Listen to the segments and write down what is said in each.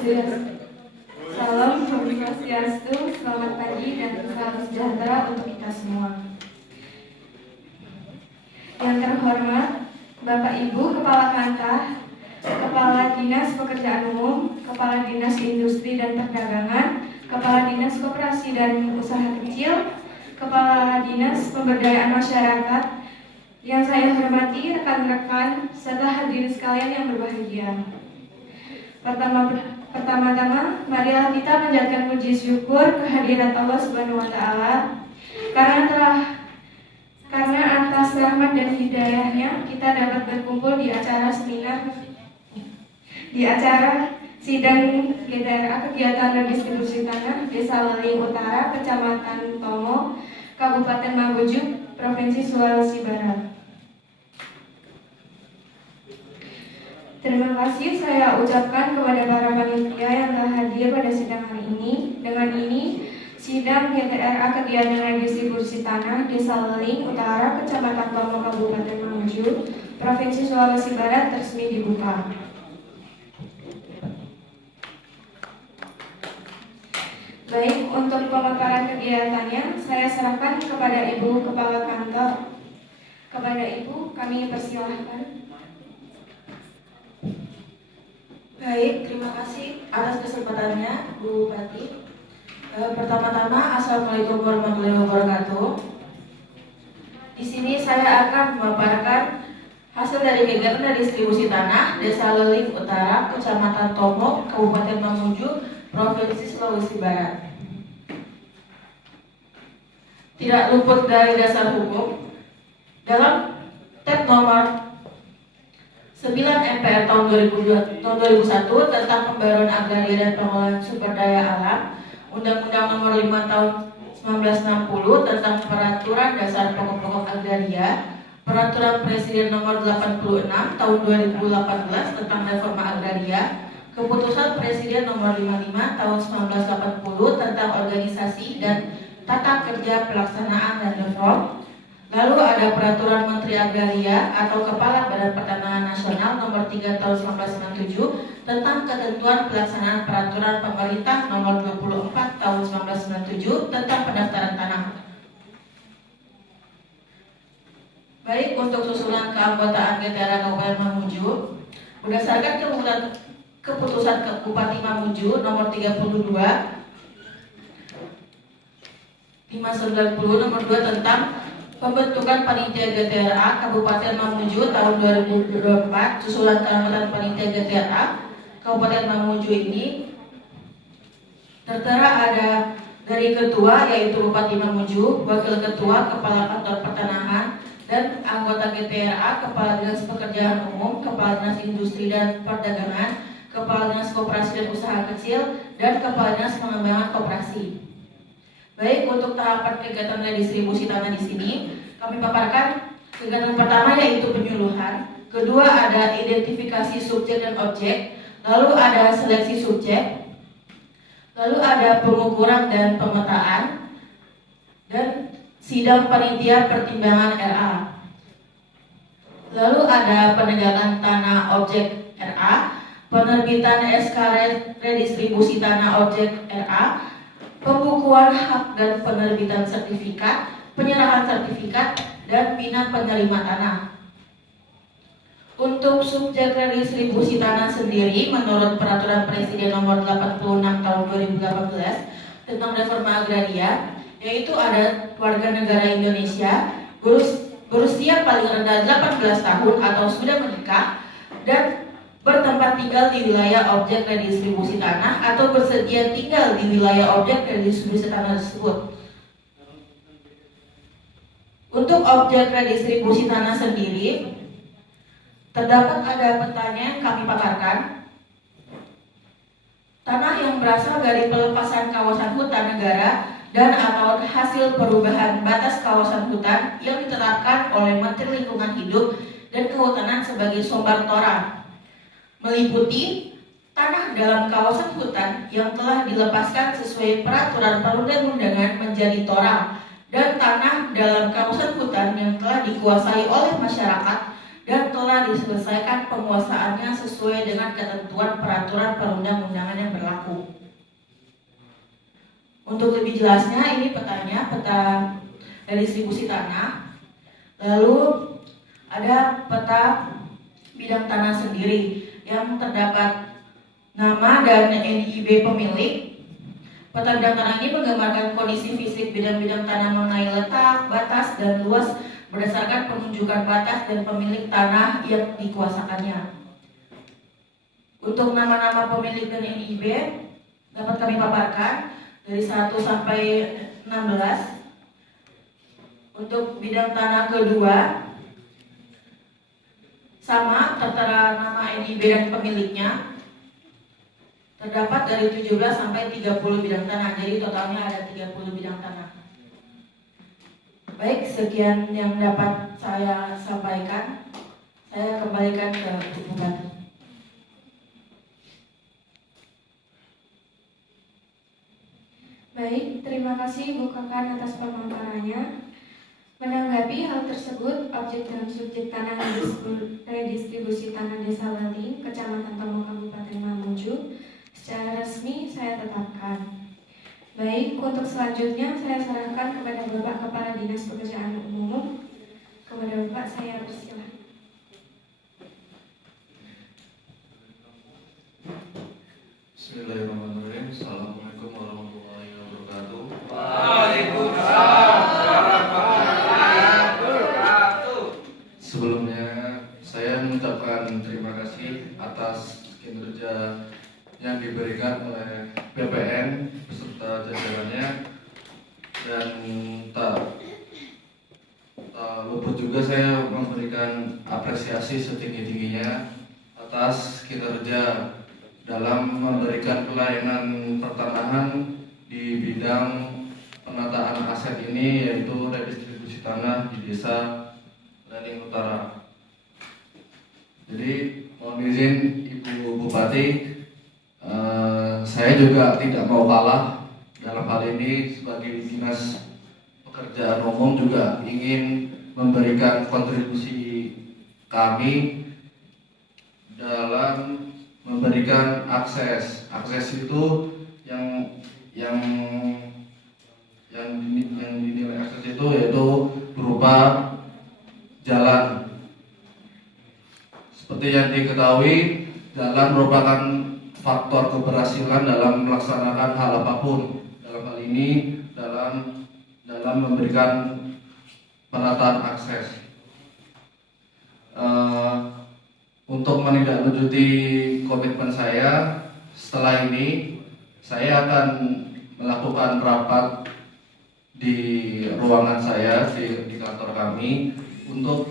Salam Swastiastu, selamat pagi dan salam sejahtera untuk kita semua. Yang terhormat Bapak Ibu Kepala Kantor, Kepala Dinas Pekerjaan Umum, Kepala Dinas Industri dan Perdagangan, Kepala Dinas Koperasi dan Usaha Kecil, Kepala Dinas Pemberdayaan Masyarakat, yang saya hormati rekan-rekan serta hadirin sekalian yang berbahagia. Pertama-tama, marilah kita panjatkan puji syukur kehadirat Allah Subhanahu wa Ta'ala karena atas rahmat dan hidayahnya kita dapat berkumpul di acara sidang GTRA kegiatan redistribusi tanah Desa Leling Utara, Kecamatan Tomo, Kabupaten Mamuju, Provinsi Sulawesi Barat. Terima kasih saya ucapkan kepada para panitia yang telah hadir pada sidang hari ini. Dengan ini, sidang GTRA kegiatan redistribusi tanah Desa Leling Utara, Kecamatan Tomo, Kabupaten Mamuju, Provinsi Sulawesi Barat resmi dibuka. Baik, untuk pemaparan kegiatannya, saya serahkan kepada Ibu Kepala Kantor. Kepada Ibu, kami persilahkan. Baik, terima kasih atas kesempatannya, Bu Bupati. Pertama-tama, Assalamualaikum warahmatullahi wabarakatuh. Di sini saya akan memaparkan hasil dari kegiatan distribusi tanah Desa Leling Utara, Kecamatan Tomo, Kabupaten Mamuju, Provinsi Sulawesi Barat. Tidak luput dari dasar hukum dalam Tet nomor 9 MPR tahun 2001 tentang pembaruan agraria dan pengelolaan sumber daya alam, Undang-Undang nomor 5 tahun 1960 tentang peraturan dasar pokok-pokok agraria, Peraturan Presiden nomor 86 tahun 2018 tentang reforma agraria, Keputusan Presiden nomor 55 tahun 1980 tentang organisasi dan tata kerja pelaksanaan dan reform. Lalu ada Peraturan Menteri Agraria atau Kepala Badan Pertanahan Nasional nomor 3 tahun 1997 tentang ketentuan pelaksanaan Peraturan Pemerintah nomor 24 tahun 1997 tentang pendaftaran tanah. Baik, untuk susunan keanggotaan GTRA Kabupaten Mamuju, berdasarkan keputusan Bupati Mamuju nomor 32 590 nomor 2 tentang pembentukan Panitia GTRA Kabupaten Mamuju tahun 2024, susulan keanggotaan Panitia GTRA Kabupaten Mamuju ini tertera ada dari ketua yaitu Bupati Mamuju, wakil ketua, kepala kantor pertanahan, dan anggota GTRA, kepala dinas pekerjaan umum, kepala dinas industri dan perdagangan, kepala dinas koperasi dan usaha kecil, dan kepala dinas pengembangan koperasi. Baik, untuk tahapan kegiatan redistribusi tanah di sini, kami paparkan kegiatan pertama yaitu penyuluhan, kedua ada identifikasi subjek dan objek, lalu ada seleksi subjek, lalu ada pengukuran dan pemetaan, dan sidang panitia pertimbangan RA. Lalu ada penegakan tanah objek RA, penerbitan SK redistribusi tanah objek RA, pembukuan hak dan penerbitan sertifikat, penyerahan sertifikat, dan bina penerima tanah. Untuk subjek redistribusi tanah sendiri, menurut Peraturan Presiden nomor 86 tahun 2018 tentang reforma agraria, yaitu ada warga negara Indonesia berusia paling rendah 18 tahun atau sudah menikah dan bertempat tinggal di wilayah objek redistribusi tanah atau bersedia tinggal di wilayah objek redistribusi tanah tersebut. Untuk objek redistribusi tanah sendiri, terdapat ada petanya yang kami paparkan. Tanah yang berasal dari pelepasan kawasan hutan negara dan atau hasil perubahan batas kawasan hutan yang ditetapkan oleh Menteri Lingkungan Hidup dan Kehutanan sebagai sumber tora, meliputi tanah dalam kawasan hutan yang telah dilepaskan sesuai peraturan perundang-undangan menjadi tora, dan tanah dalam kawasan hutan yang telah dikuasai oleh masyarakat dan telah diselesaikan penguasaannya sesuai dengan ketentuan peraturan perundang-undangan yang berlaku. Untuk lebih jelasnya, ini petanya, peta redistribusi tanah. Lalu ada peta bidang tanah sendiri yang terdapat nama dan NIB pemilik. Peta bidang tanah ini menggambarkan kondisi fisik bidang-bidang tanah mengenai letak, batas, dan luas berdasarkan penunjukan batas dan pemilik tanah yang dikuasakannya. Untuk nama-nama pemilik dan NIB dapat kami paparkan dari 1 sampai 16. Untuk bidang tanah kedua sama, tertera nama NIB dan pemiliknya. Terdapat dari 17 sampai 30 bidang tanah, jadi totalnya ada 30 bidang tanah. Baik, sekian yang dapat saya sampaikan. Saya kembalikan ke Bu Bupati. Baik, terima kasih Bu Kakan atas pemaparannya. Menanggapi hal tersebut, objek dan subjek tanah redistribusi tanah Desa Weling, Kecamatan Tomok, Kabupaten Mamuju, secara resmi saya tetapkan. Baik, untuk selanjutnya saya serahkan kepada Bapak Kepala Dinas Pekerjaan Umum. Kepada Bapak saya persilakan. Bismillahirrahmanirrahim. Assalamualaikum warahmatullahi wabarakatuh. Waalaikumsalam warahmatullahi wabarakatuh. Sebelumnya saya mengucapkan terima kasih atas kinerja yang diberikan oleh BPN beserta jajarannya, dan tak luput juga saya memberikan apresiasi setinggi-tingginya atas kinerja dalam memberikan pelayanan pertanahan di bidang penataan aset ini, yaitu redistribusi tanah di Desa Weling Utara. Jadi mohon izin Ibu Bupati, saya juga tidak mau kalah dalam hal ini. Sebagai Dinas Pekerjaan Umum juga ingin memberikan kontribusi kami dalam memberikan akses itu yang dinilai akses itu yaitu berupa jalan. Seperti yang diketahui, jalan merupakan faktor keberhasilan dalam melaksanakan hal apapun. Dalam hal ini dalam memberikan penataan akses. Untuk menindaklanjuti komitmen saya, setelah ini saya akan melakukan rapat di ruangan saya di kantor kami untuk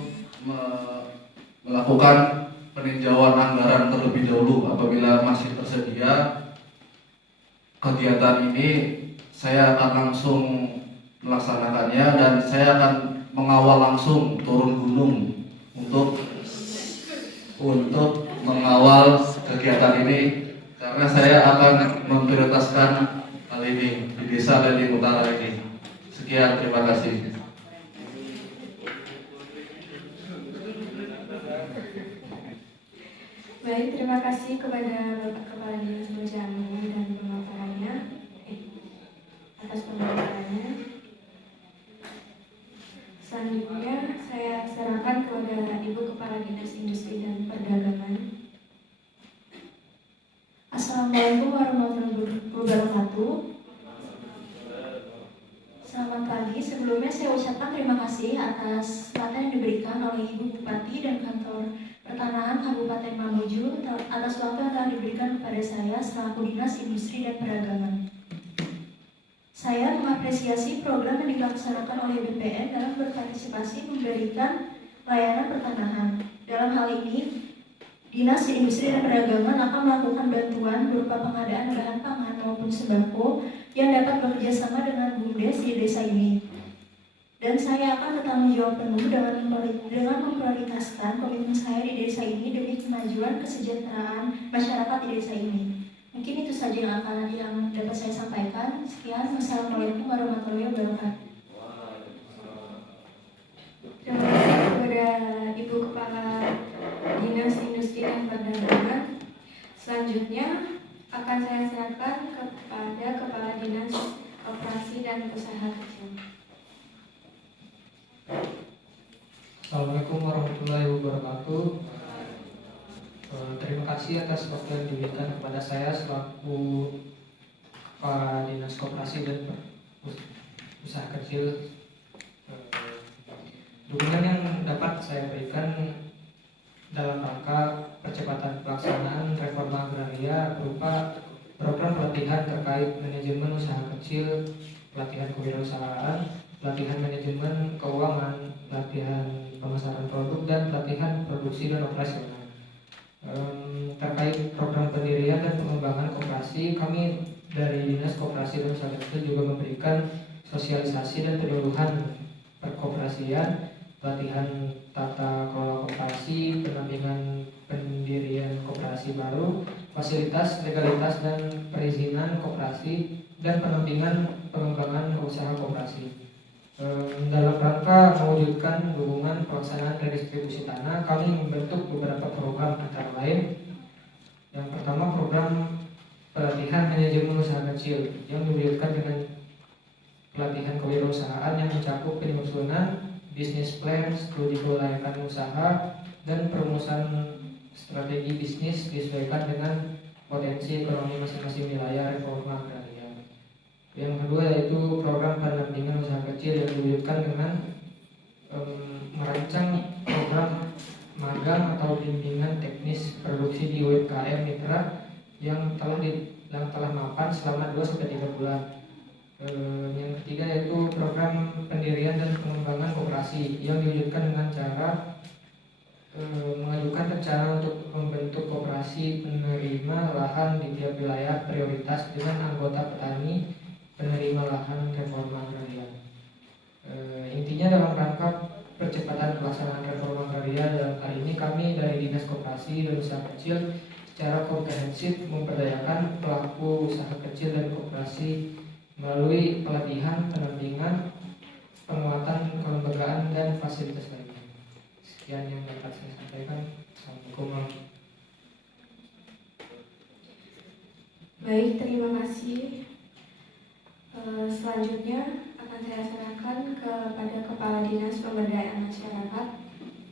melakukan peninjauan anggaran terlebih dahulu. Apabila masih tersedia kegiatan ini, saya akan langsung melaksanakannya, dan saya akan mengawal langsung turun gunung untuk mengawal kegiatan ini, karena saya akan memprioritaskan hal ini di Desa Weling Utara ini. Sekian, terima kasih. Baik, terima kasih kepada Bapak Kepala Dinas Pekerjaan Umum dan pemaparannya atas pemaparannya. Selanjutnya saya serahkan kepada Ibu Kepala Dinas Industri dan Perdagangan. Assalamualaikum warahmatullahi wabarakatuh. Selamat pagi. Sebelumnya saya ucapkan terima kasih atas kesempatan yang diberikan oleh Ibu Bupati dan Kantor Pertanahan Kabupaten Mamuju atas waktu yang telah diberikan kepada saya selaku Dinas Industri dan Perdagangan. Saya mengapresiasi program yang dilaksanakan oleh BPN dalam berpartisipasi memberikan layanan pertanahan. Dalam hal ini, Dinas Industri dan Perdagangan akan melakukan bantuan berupa pengadaan bahan pangan maupun sembako yang dapat bekerjasama dengan BUMDes di desa ini. Dan saya akan bertanggung jawab penuh dengan memprioritaskan komitmen saya di desa ini demi kemajuan kesejahteraan masyarakat di desa ini. Mungkin itu saja yang dapat saya sampaikan. Sekian, wassalamualaikum warahmatullahi wabarakatuh. Terima kasih kepada Ibu Kepala Selanjutnya akan saya serahkan kepada Kepala Dinas Koperasi dan Usaha Kecil. Assalamualaikum warahmatullahi wabarakatuh. Terima kasih atas waktu yang diberikan kepada saya selaku Kepala Dinas Koperasi dan Usaha Kecil. Dukungan yang dapat saya berikan dalam rangka percepatan pelaksanaan reforma agraria berupa program pelatihan terkait manajemen usaha kecil, pelatihan kewirausahaan, pelatihan manajemen keuangan, pelatihan pemasaran produk, dan pelatihan produksi dan operasional. Terkait program pendirian dan pengembangan koperasi, kami dari Dinas Koperasi dan Usaha Kecil juga memberikan sosialisasi dan penyuluhan perkoperasian, pelatihan tata kelola koperasi, pendampingan pendirian koperasi baru, fasilitas, legalitas dan perizinan koperasi, dan pendampingan pengembangan usaha koperasi. Dalam rangka mewujudkan dukungan pelaksanaan redistribusi tanah, kami membentuk beberapa program antara lain. Yang pertama, program pelatihan manajemen usaha kecil yang diwujudkan dengan pelatihan kewirausahaan yang mencakup penyusunan bisnis plan, studi kelayakan usaha, dan perumusan strategi bisnis disesuaikan dengan potensi ekonomi masing-masing wilayah reforma agraria. Yang kedua yaitu program pendampingan usaha kecil yang diwujudkan dengan merancang program magang atau bimbingan teknis produksi di UMKM mitra yang telah mapan selama 2-3 bulan. Yang ketiga yaitu program pendirian dan pengembangan koperasi yang diwujudkan dengan cara mengajukan rencana untuk membentuk koperasi penerima lahan di tiap wilayah prioritas dengan anggota petani penerima lahan reforma agraria. Intinya dalam rangka percepatan pelaksanaan reforma agraria, dalam hal ini kami dari Dinas Koperasi dan Usaha Kecil secara komprehensif memberdayakan pelaku usaha kecil dan koperasi melalui pelatihan, pendampingan, penguatan kelembagaan, dan fasilitas lainnya. Sekian yang dapat saya sampaikan. Assalamualaikum warahmatullahi wabarakatuh. Baik, terima kasih. Selanjutnya akan saya serahkan kepada Kepala Dinas Pemberdayaan Masyarakat.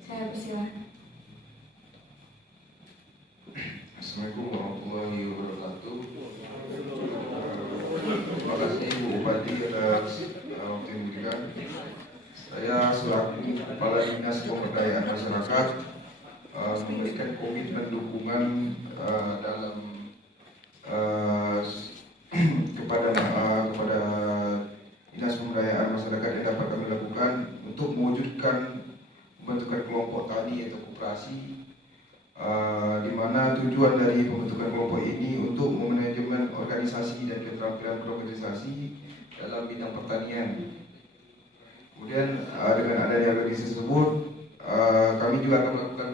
Saya persilahkan. Assalamualaikum warahmatullahi wabarakatuh. Terima kasih Bu Bupati atas waktu yang diberikan. Saya selaku Kepala Dinas Pemberdayaan Masyarakat memberikan komitmen dukungan dalam kepada Dinas Pemberdayaan Masyarakat yang dapat kami lakukan untuk mewujudkan pembentukan kelompok tani atau koperasi, di mana tujuan dari pembentukan kelompok ini untuk memanajemen organisasi dan keterampilan berorganisasi dalam bidang pertanian. Kemudian dengan adanya organisasi tersebut, kami juga akan melakukan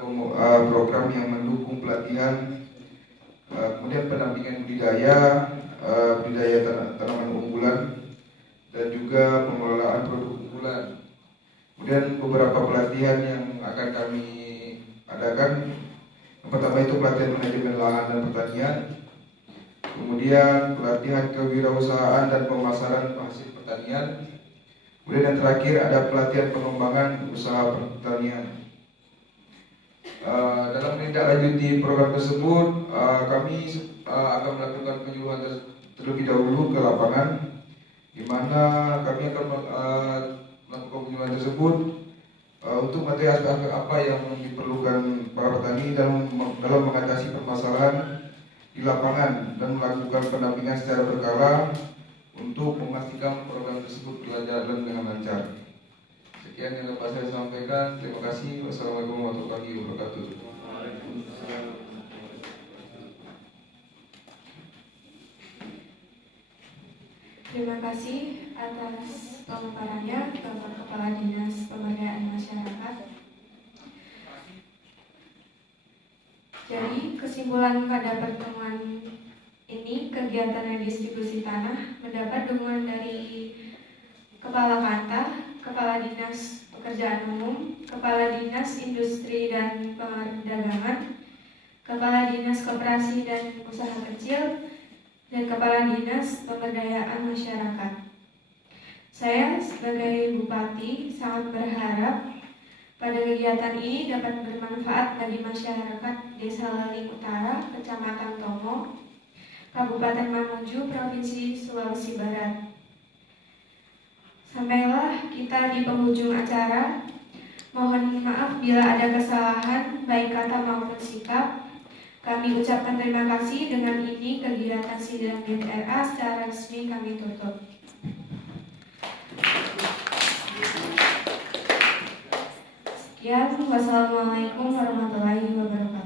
program yang mendukung pelatihan, kemudian pendampingan budidaya tanaman unggulan, dan juga pengelolaan produk unggulan. Kemudian beberapa pelatihan yang akan kami adakan, yang pertama itu pelatihan manajemen lahan dan pertanian, kemudian pelatihan kewirausahaan dan pemasaran hasil pertanian, kemudian yang terakhir ada pelatihan pengembangan usaha pertanian. Dalam menindaklanjuti program tersebut, kami akan melakukan penyuluhan terlebih dahulu ke lapangan, di mana kami akan melakukan penyuluhan tersebut untuk mengetahui aspek apa yang diperlukan para petani dalam mengatasi permasalahan di lapangan dan melakukan pendampingan secara berkala untuk memastikan program tersebut berjalan dengan lancar. Sekian yang dapat saya sampaikan. Terima kasih. Wassalamualaikum warahmatullahi wabarakatuh. Terima kasih atas pemaparannya Bapak Kepala Dinas Pemberdayaan Masyarakat. Jadi kesimpulan pada pertemuan ini, kegiatan redistribusi tanah mendapat dukungan dari Kepala Kantah, Kepala Dinas Pekerjaan Umum, Kepala Dinas Industri dan Perdagangan, Kepala Dinas Koperasi dan Usaha Kecil, dan Kepala Dinas Pemberdayaan Masyarakat. Saya sebagai Bupati sangat berharap pada kegiatan ini dapat bermanfaat bagi masyarakat Desa Laling Utara, Kecamatan Tomo, Kabupaten Mamuju, Provinsi Sulawesi Barat. Sampailah kita di penghujung acara. Mohon maaf bila ada kesalahan, baik kata maupun sikap. Kami ucapkan terima kasih. Dengan ini kegiatan sidang DPRA secara resmi kami tutup. Sekian, wassalamualaikum warahmatullahi wabarakatuh.